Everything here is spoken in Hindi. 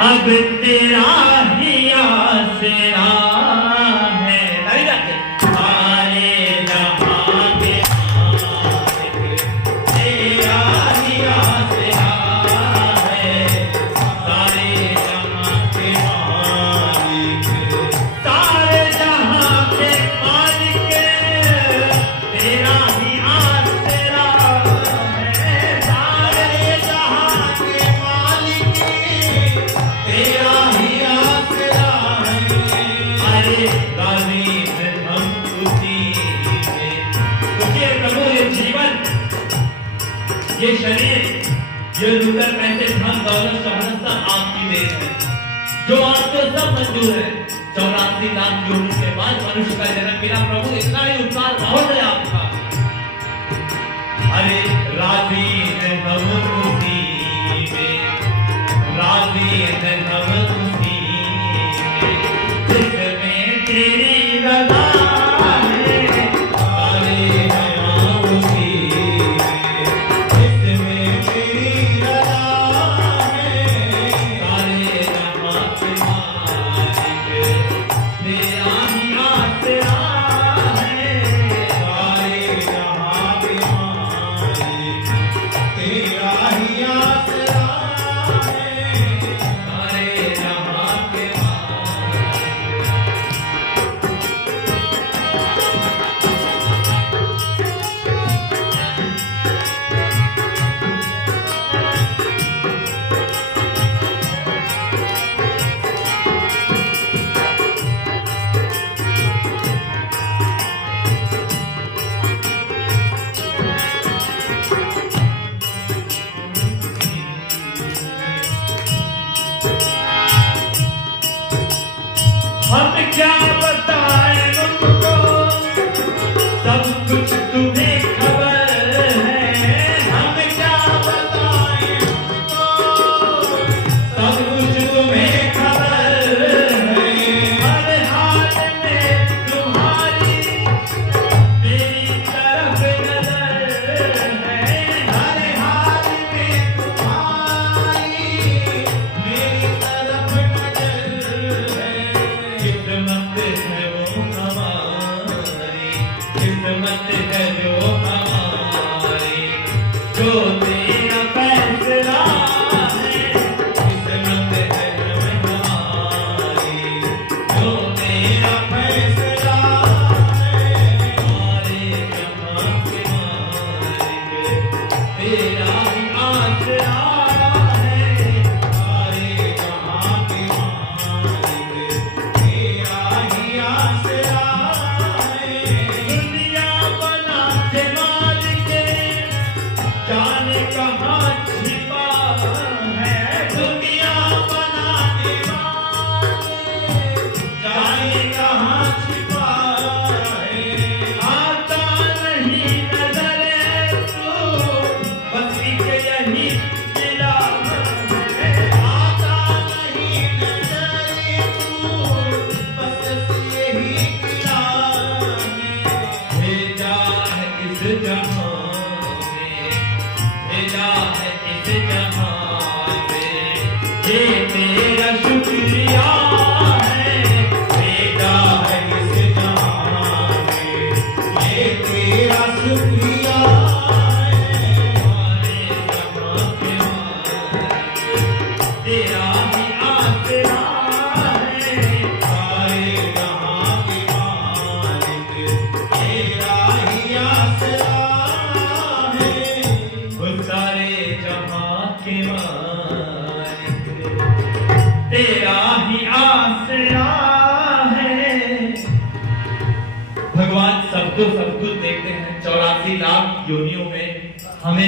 अब तेरा ही आसरा है, सारे जहां के मालिक तेरा ही आसरा है, सारे जहां के मालिक, सारे जहां के मालिक तेरा ही आसरा है, सारे जहां के मालिक तेरा ही आसरा है। अरे गाजी है हम उसी में, क्योंकि प्रभु ये जीवन, ये शरीर, ये रुकर पैसे धन दौलत शोहरत सब आपकी देन है, जो आपको सब मंजूर है। 84 लाख योनि के बाद मनुष्य का जन्म मिला। प्रभु इतना ही उपकार बहुत है आपका। अरे राजी है हम उसी में, राजी है हम उसी में, जिसमें तेरी रज़ा है, सारे जहां उसी में, जिसमें तेरी रज़ा है, सारे जहां के मालिक तेरा ही आसरा है, सारे जहां के मालिक तेरा ही आसरा है, सारे जहां के हम क्या बताएं तुमको, सब कुछ तुम्हें खबर है। हम क्या बताएं तुमको, सब कुछ तुम्हें खबर है। हर हाल में तुम्हारी मेरी तरफ नजर है, हर हाल में तुम्हारी मेरी तरफ नजर है। किस्मत है वो हमारी, किस्मत है जो हमारी, जो तेरा फैसला है। किस्मत है जो हमारी, जो तेरा फैसला है। सारे जहां के मालिक तेरा ही आसरा है, सारे जहां के मालिक तेरा ही आसरा है। दुनिया बना के मालिक जाने कहाँ छिपा है, दुनिया बना के मालिक जाने कहाँ छिपा है। आता नहीं नजर तू, बस एक यही मिला है। आता नहीं नजर तू, बस यही मिला है। भेजा है इस जहां में, भेजा है इस जहां में, ये तेरा शुक्रिया है। भेजा है इस जहां में, ये तेरा शुक्रिया है। सारे जहां के मालिक तेरा ही आसरा है, सारे जहां के मालिक तेरा ही आसरा है। वो सारे जहां के मालिक तेरा ही आसरा है। भगवान सबको सब कुछ देखते हैं। 84 लाख योनियों में हमें